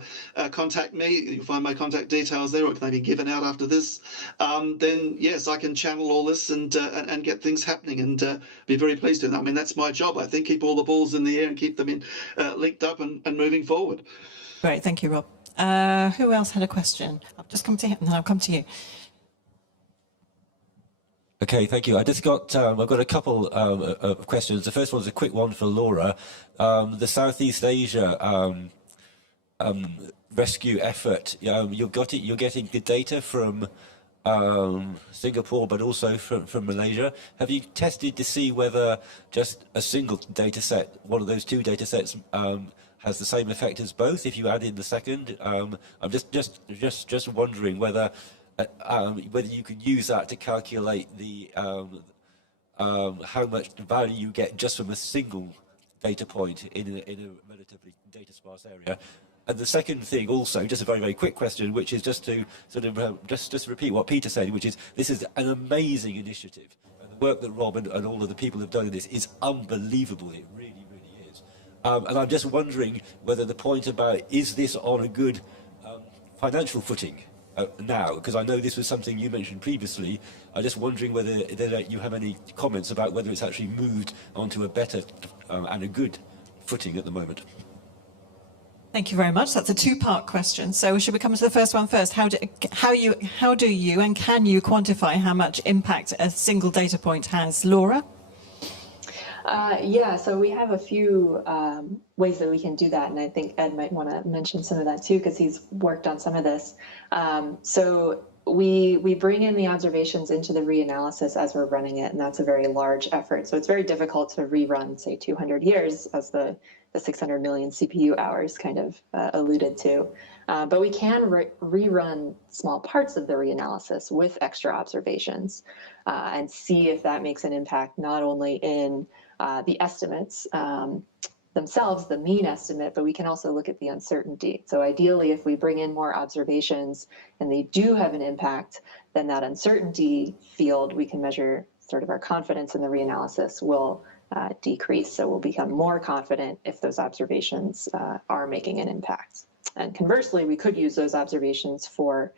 contact me, you'll find my contact details there, or can they be given out after this? Then yes, I can channel all this and get things happening, and be very pleased to. I mean, that's my job. I think keep all the balls in the air and keep them linked up and moving forward. Great, thank you, Rob. Who else had a question? I'll just come to him, and then I'll come to you. Okay, thank you. I've got a couple of questions. The first one is a quick one for Laura. The Southeast Asia rescue effort. You're getting the data from Singapore, but also from Malaysia. Have you tested to see whether just a single data set, one of those two data sets, has the same effect as both? If you add in the second, I'm just wondering whether you can use that to calculate the how much value you get just from a single data point in a relatively data sparse area. And the second thing, also, just a very, very quick question, which is just to sort of just repeat what Peter said, which is this is an amazing initiative. And the work that Rob and all of the people have done in this is unbelievable. It really, really is. And I'm just wondering whether the point about is this on a good financial footing now, because I know this was something you mentioned previously. I'm just wondering whether you have any comments about whether it's actually moved onto a better and a good footing at the moment. Thank you very much. That's a two-part question. So should we come to the first one first? How do you and can you quantify how much impact a single data point has, Laura? Yeah, so we have a few ways that we can do that, and I think Ed might want to mention some of that too, because he's worked on some of this. So we bring in the observations into the reanalysis as we're running it, and that's a very large effort. So it's very difficult to rerun, say, 200 years, as the 600 million CPU hours kind of alluded to. But we can rerun small parts of the reanalysis with extra observations and see if that makes an impact not only in the estimates themselves, the mean estimate, but we can also look at the uncertainty. So ideally, if we bring in more observations and they do have an impact, then that uncertainty field, we can measure sort of our confidence in the reanalysis will decrease. So we'll become more confident if those observations are making an impact. And conversely, we could use those observations for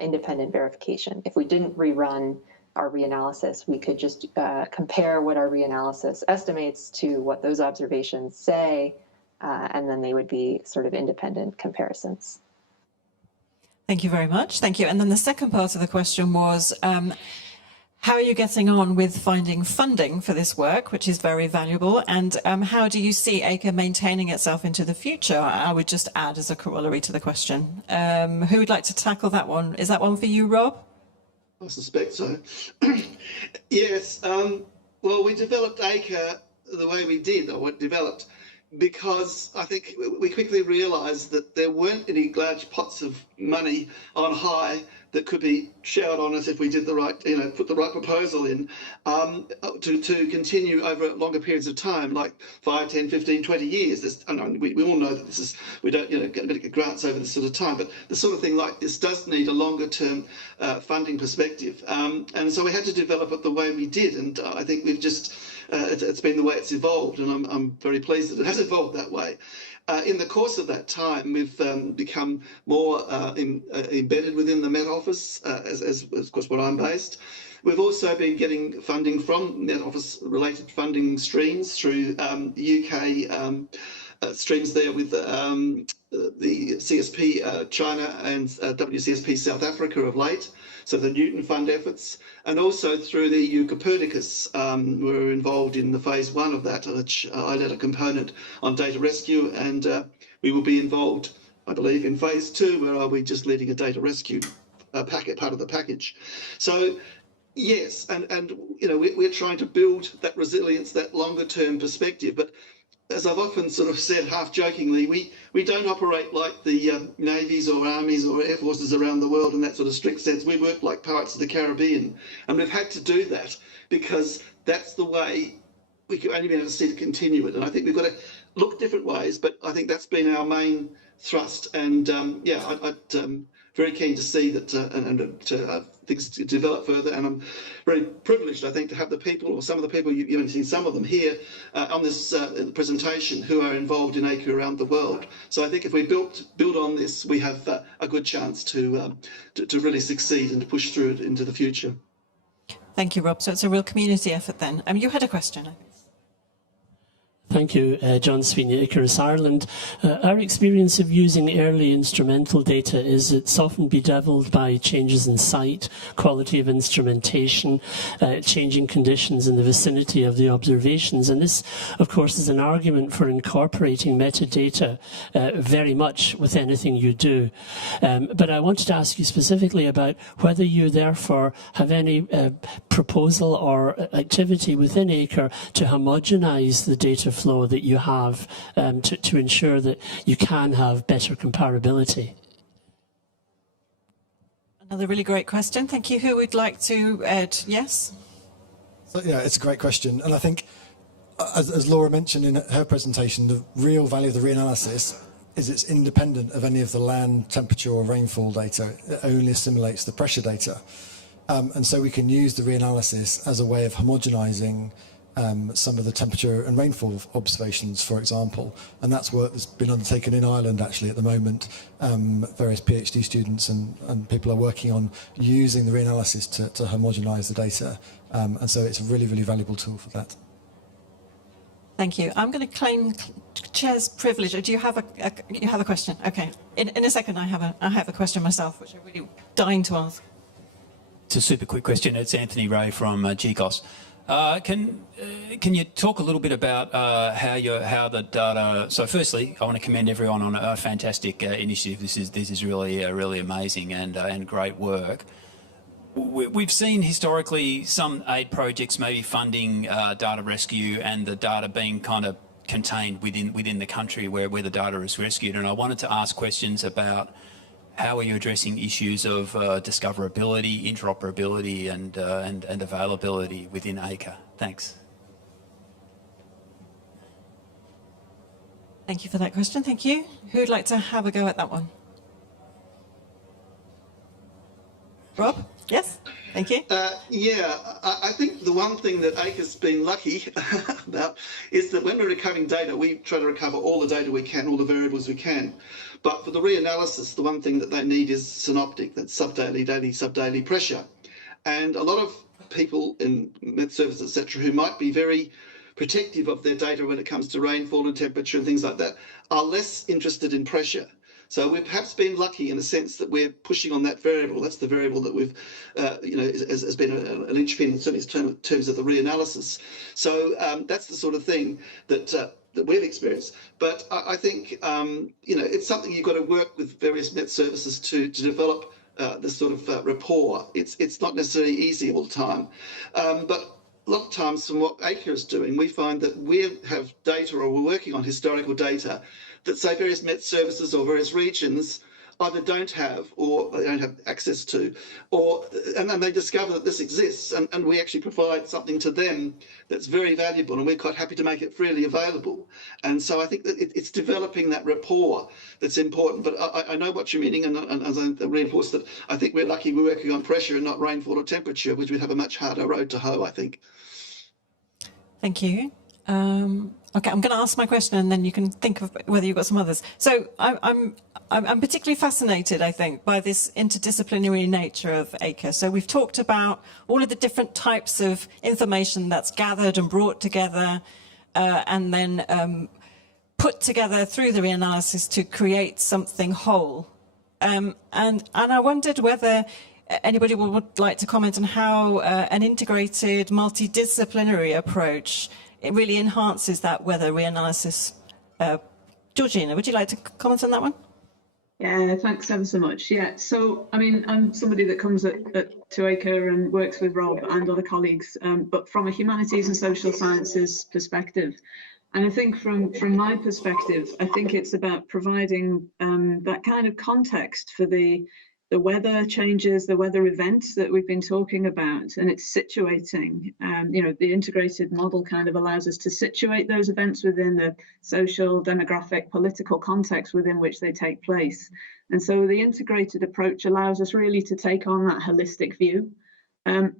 independent verification. If we didn't rerun our reanalysis, we could just compare what our reanalysis estimates to what those observations say, and then they would be sort of independent comparisons. Thank you very much. Thank you. And then the second part of the question was, how are you getting on with finding funding for this work, which is very valuable, and how do you see ACRE maintaining itself into the future? I would just add as a corollary to the question. Who would like to tackle that one? Is that one for you, Rob? I suspect so. Yes. Well, we developed ACRE the way we did, or what developed, because I think we quickly realised that there weren't any large pots of money on high that could be showered on us if we did the right, put the right proposal in to continue over longer periods of time, like 5, 10, 15, 20 years. We all know that this is, we don't get grants over this sort of time, but the sort of thing like this does need a longer term funding perspective. And so we had to develop it the way we did, and I think we've just, it's been the way it's evolved, and I'm very pleased that it has evolved that way. In the course of that time, we've become more embedded within the Met Office, as of course where I'm based. We've also been getting funding from Met Office related funding streams through the UK streams there with the CSP China and WCSP South Africa of late, so the Newton Fund efforts, and also through the EU Copernicus. We're involved in the phase 1 of that, which I led a component on data rescue, and we will be involved, I believe, in phase 2, where I'll be just leading a data rescue packet, part of the package. So yes, and you know, we're trying to build that resilience, that longer term perspective, but as I've often sort of said, half jokingly, we don't operate like the navies or armies or air forces around the world in that sort of strict sense. We work like Pirates of the Caribbean, and we've had to do that because that's the way we can only be able to see to continue it. And I think we've got to look different ways, but I think that's been our main thrust. And yeah, I'm very keen to see that and to things to develop further. And I'm very privileged, I think, to have the people, or some of the people, you've only seen some of them here on this presentation, who are involved in ACRE around the world. So I think if we build on this, we have a good chance to really succeed and to push through it into the future. Thank you, Rob. So it's a real community effort then. You had a question, I think. Thank you, John Sweeney, ACRE Ireland. Our experience of using early instrumental data is it's often bedeviled by changes in site, quality of instrumentation, changing conditions in the vicinity of the observations. And this, of course, is an argument for incorporating metadata very much with anything you do. But I wanted to ask you specifically about whether you therefore have any proposal or activity within ACRE to homogenize the data flow that you have to ensure that you can have better comparability. Another really great question. Thank you. Who would like to add? Yes? So, yeah, it's a great question. And I think, as Laura mentioned in her presentation, the real value of the reanalysis is it's independent of any of the land temperature or rainfall data. It only assimilates the pressure data. And so we can use the reanalysis as a way of homogenizing some of the temperature and rainfall observations, for example, and that's work that's been undertaken in Ireland actually at the moment. Various PhD students and people are working on using the reanalysis to homogenise the data, and so it's a really, really valuable tool for that. Thank you. I'm going to claim chair's privilege. Do you have a question? Okay. In a second, I have a question myself, which I'm really dying to ask. It's a super quick question. It's Anthony Ray from GCOS. Can you talk a little bit about how the data? So, firstly, I want to commend everyone on a fantastic initiative. This is really amazing and great work. We've seen historically some aid projects maybe funding data rescue and the data being kind of contained within the country where the data is rescued. And I wanted to ask questions about how are you addressing issues of discoverability, interoperability, and availability within ACRE? Thanks. Thank you for that question. Thank you. Who would like to have a go at that one? Rob? Yes? Thank you. Yeah, I think the one thing that ACRE's been lucky about is that when we're recovering data, we try to recover all the data we can, all the variables we can. But for the reanalysis, the one thing that they need is synoptic, that's subdaily, daily, subdaily pressure. And a lot of people in Met Service, etc., who might be very protective of their data when it comes to rainfall and temperature and things like that, are less interested in pressure. So we've perhaps been lucky in the sense that we're pushing on that variable. That's the variable that we've, has been an linchpin, certainly in terms of the reanalysis. So that's the sort of thing that we've experienced. But I think, it's something you've got to work with various Met services to develop this sort of rapport. It's not necessarily easy all the time. But a lot of times from what ACRE is doing, we find that we have data, or we're working on historical data that, say, various Met services or various regions either don't have or they don't have access to, and then they discover that this exists, and we actually provide something to them that's very valuable, and we're quite happy to make it freely available. And so I think that it's developing that rapport that's important. But I know what you're meaning, and as I reinforce that, I think we're lucky we're working on pressure and not rainfall or temperature, which would have a much harder road to hoe, I think. Thank you. Okay, I'm going to ask my question, and then you can think of whether you've got some others. So I'm particularly fascinated, I think, by this interdisciplinary nature of ACRE. So we've talked about all of the different types of information that's gathered and brought together, and then put together through the reanalysis to create something whole. And I wondered whether anybody would like to comment on how an integrated, multidisciplinary approach, it really enhances that weather reanalysis. Georgina, would you like to comment on that one? Yeah, thanks ever so much. Yeah, so I mean, I'm somebody that comes to ACRE and works with Rob and other colleagues, but from a humanities and social sciences perspective. And I think from my perspective, I think it's about providing that kind of context for the weather changes, the weather events that we've been talking about, and it's situating. You know, the integrated model kind of allows us to situate those events within the social, demographic, political context within which they take place. And so the integrated approach allows us really to take on that holistic view.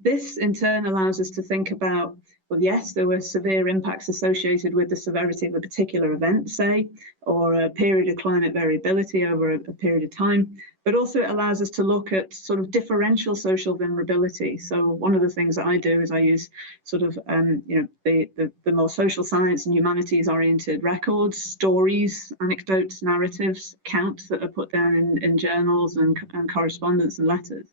This in turn allows us to think about, well, yes, there were severe impacts associated with the severity of a particular event, say, or a period of climate variability over a period of time, but also it allows us to look at sort of differential social vulnerability. So one of the things that I do is I use sort of, you know, the more social science and humanities oriented records, stories, anecdotes, narratives, accounts that are put down in journals and correspondence and letters.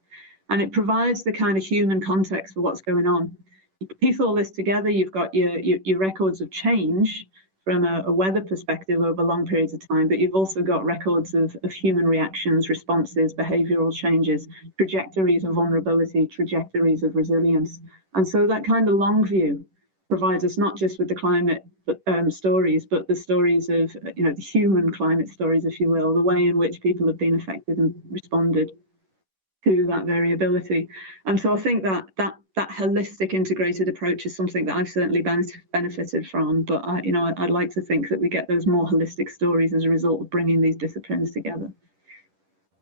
And it provides the kind of human context for what's going on. You piece all this together, you've got your records of change from a weather perspective over long periods of time, but you've also got records of human reactions, responses, behavioural changes, trajectories of vulnerability, trajectories of resilience. And so that kind of long view provides us not just with the climate stories, but the stories of, you know, the human climate stories, if you will, the way in which people have been affected and responded to that variability. And so I think that holistic integrated approach is something that I've certainly benefited from, but I'd like to think that we get those more holistic stories as a result of bringing these disciplines together.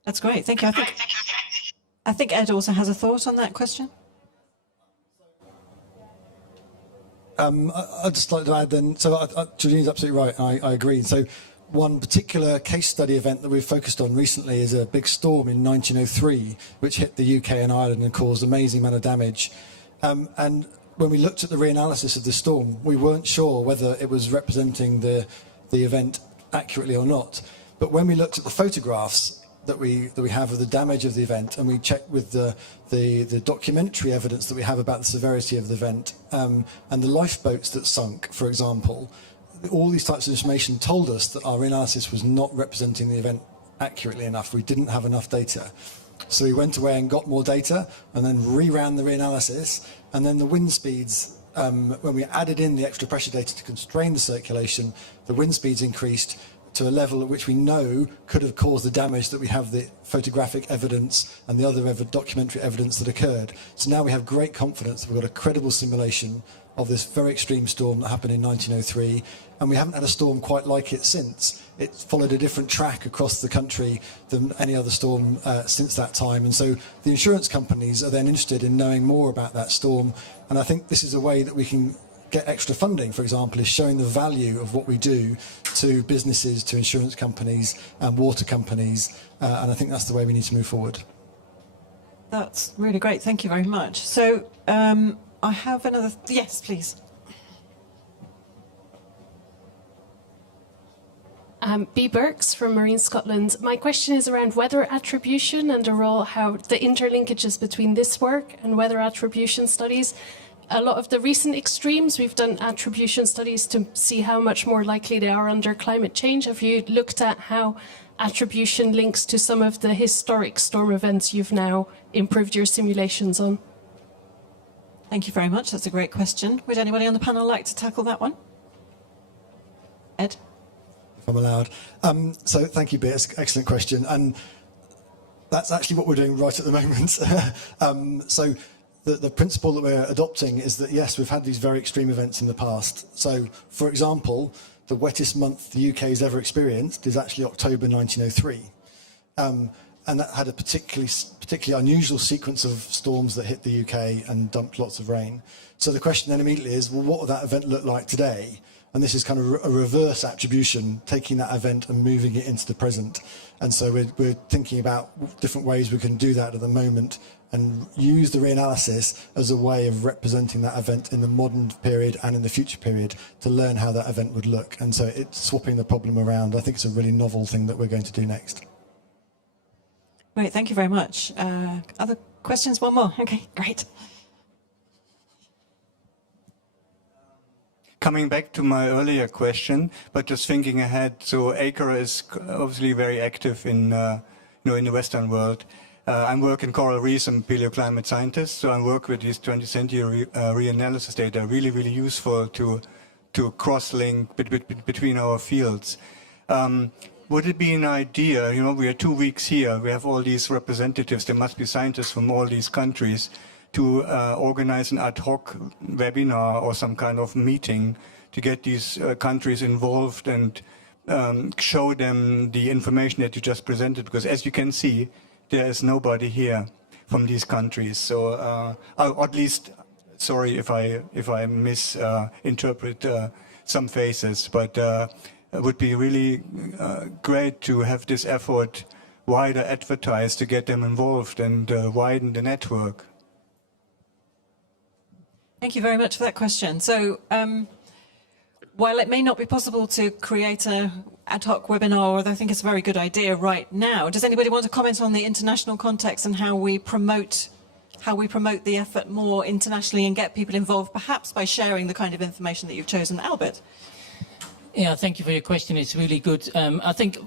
That's great, thank you. I think Ed also has a thought on that question. I'd just like to add then, so Julian's absolutely right, I agree. So one particular case study event that we've focused on recently is a big storm in 1903, which hit the UK and Ireland and caused amazing amount of damage. And when we looked at the reanalysis of the storm, we weren't sure whether it was representing the event accurately or not. But when we looked at the photographs that we have of the damage of the event, and we checked with the documentary evidence that we have about the severity of the event, and the lifeboats that sunk, for example, all these types of information told us that our reanalysis was not representing the event accurately enough. We didn't have enough data. So we went away and got more data and then reran the reanalysis, and then the wind speeds, when we added in the extra pressure data to constrain the circulation, the wind speeds increased to a level at which we know could have caused the damage that we have the photographic evidence and the other documentary evidence that occurred. So now we have great confidence that we've got a credible simulation of this very extreme storm that happened in 1903, and we haven't had a storm quite like it since. It followed a different track across the country than any other storm since that time, and so the insurance companies are then interested in knowing more about that storm, and I think this is a way that we can get extra funding, for example, is showing the value of what we do to businesses, to insurance companies and water companies, and I think that's the way we need to move forward. That's really great, thank you very much. So I have another, yes, please. B. Burks from Marine Scotland. My question is around weather attribution and the role, how the interlinkages between this work and weather attribution studies. A lot of the recent extremes, we've done attribution studies to see how much more likely they are under climate change. Have you looked at how attribution links to some of the historic storm events you've now improved your simulations on? Thank you very much, that's a great question. Would anybody on the panel like to tackle that one? Ed? If I'm allowed. So thank you, Bea, it's an excellent question, and that's actually what we're doing right at the moment. So the principle that we're adopting is that, yes, we've had these very extreme events in the past. So, for example, the wettest month the UK has ever experienced is actually October 1903. And that had a particularly unusual sequence of storms that hit the UK and dumped lots of rain. So the question then immediately is, well, what would that event look like today? And this is kind of a reverse attribution, taking that event and moving it into the present. And so we're thinking about different ways we can do that at the moment. and use the reanalysis as a way of representing that event in the modern period and in the future period to learn how that event would look. And so it's swapping the problem around. I think it's a really novel thing that we're going to do next. Great, thank you very much. Other questions? One more. Okay, great. Coming back to my earlier question, but just thinking ahead, so ACRE is obviously very active in in the Western world. I'm working coral reefs and paleoclimate scientist, so I work with these 20th century reanalysis data, really useful to cross-link between our fields. Would it be an idea, we are 2 weeks here, we have all these representatives, there must be scientists from all these countries, to organize an ad hoc webinar or some kind of meeting to get these countries involved and show them the information that you just presented, because as you can see, there is nobody here from these countries. So, at least, sorry if I misinterpret some faces, but it would be really great to have this effort wider advertised to get them involved and widen the network. Thank you very much for that question. So, while it may not be possible to create an ad hoc webinar, although I think it's a very good idea right now, does anybody want to comment on the international context and how we promote the effort more internationally and get people involved, perhaps by sharing the kind of information that you've chosen? Albert? Yeah, thank you for your question. It's really good. I think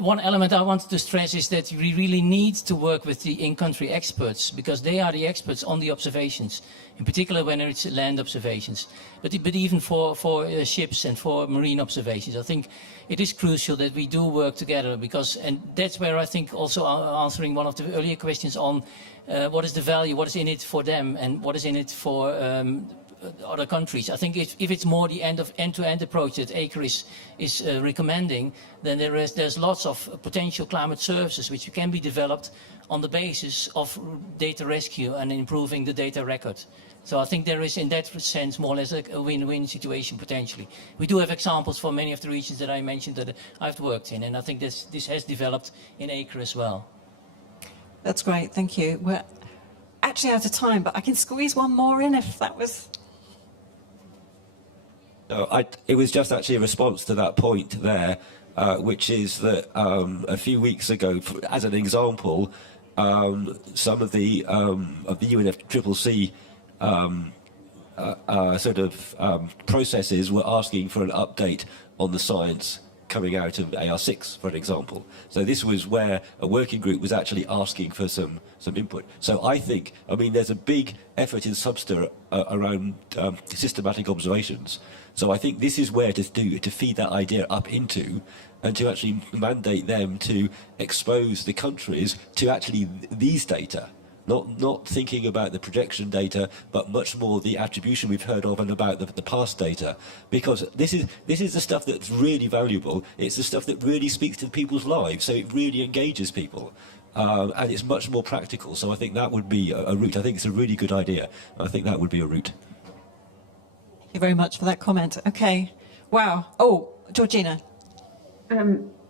one element I wanted to stress is that we really need to work with the in-country experts, because they are the experts on the observations, in particular when it's land observations, but even for ships and for marine observations. I think it is crucial that we do work together, and that's where I think also answering one of the earlier questions on what is the value, what is in it for them, and what is in it for other countries. I think if it's more the end-to-end approach that ACRE is recommending, then there's lots of potential climate services which can be developed on the basis of data rescue and improving the data record. So I think there is, in that sense, more or less a win-win situation potentially. We do have examples for many of the regions that I mentioned that I've worked in, and I think this has developed in ACRE as well. That's great, thank you. We're actually out of time, but I can squeeze one more in if that was... No, it was just actually a response to that point there, which is that a few weeks ago, as an example, some of the UNFCCC processes were asking for an update on the science coming out of AR6, for example. So this was where a working group was actually asking for some input. So I think, there's a big effort in Subster around systematic observations. So I think this is where to feed that idea up into, and to actually mandate them to expose the countries to actually these data. Not thinking about the projection data, but much more the attribution we've heard of and about the past data. Because this is the stuff that's really valuable. It's the stuff that really speaks to people's lives, so it really engages people. And it's much more practical, so I think that would be a route. I think it's a really good idea. I think that would be a route. Thank you very much for that comment. Okay. Wow. Oh, Georgina.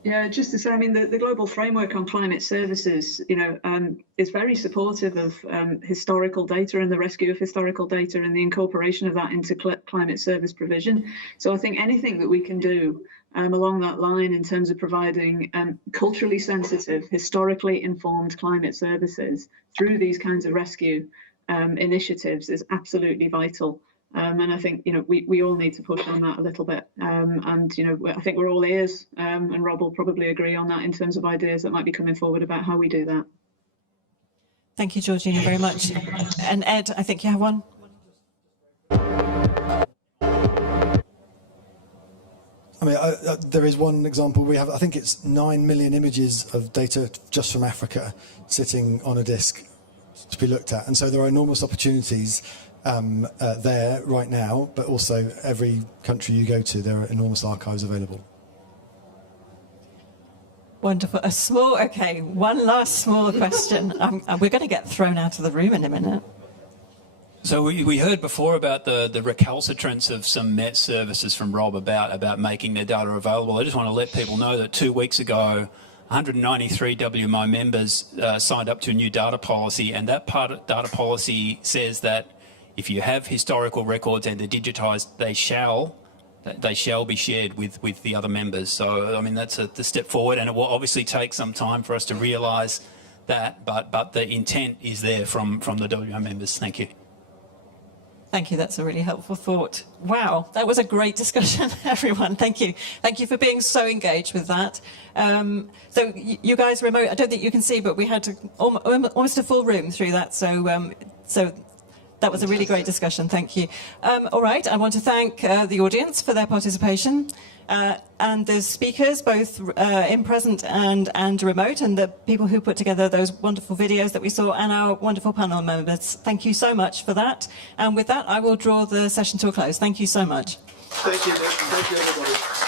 Yeah, just to say, the global framework on climate services, is very supportive of historical data and the rescue of historical data and the incorporation of that into climate service provision. So I think anything that we can do along that line in terms of providing culturally sensitive, historically informed climate services through these kinds of rescue initiatives is absolutely vital. And I think, we all need to push on that a little bit. And, I think we're all ears, and Rob will probably agree on that in terms of ideas that might be coming forward about how we do that. Thank you, Georgina, very much. And Ed, I think you have one. There is one example. We have, I think it's 9 million images of data just from Africa sitting on a disk to be looked at. And so there are enormous opportunities there right now, but also every country you go to, there are enormous archives available. Wonderful. One last small question. We're going to get thrown out of the room in a minute. So we heard before about the recalcitrance of some Met services from Rob about making their data available. I just want to let people know that 2 weeks ago, 193 WMI members signed up to a new data policy, and that data policy says that if you have historical records and they're digitised, they shall be shared with the other members. So, I mean, that's the step forward, and it will obviously take some time for us to realise that, but the intent is there from the WMI members. Thank you. Thank you, that's a really helpful thought. Wow, that was a great discussion, everyone. Thank you. Thank you for being so engaged with that. So you guys remote, I don't think you can see, but we had almost a full room through that. So that was a really great discussion. Thank you. All right, I want to thank the audience for their participation and the speakers, both in present and remote, and the people who put together those wonderful videos that we saw, and our wonderful panel members. Thank you so much for that. And with that, I will draw the session to a close. Thank you so much. Thank you, Nick. Thank you, everybody.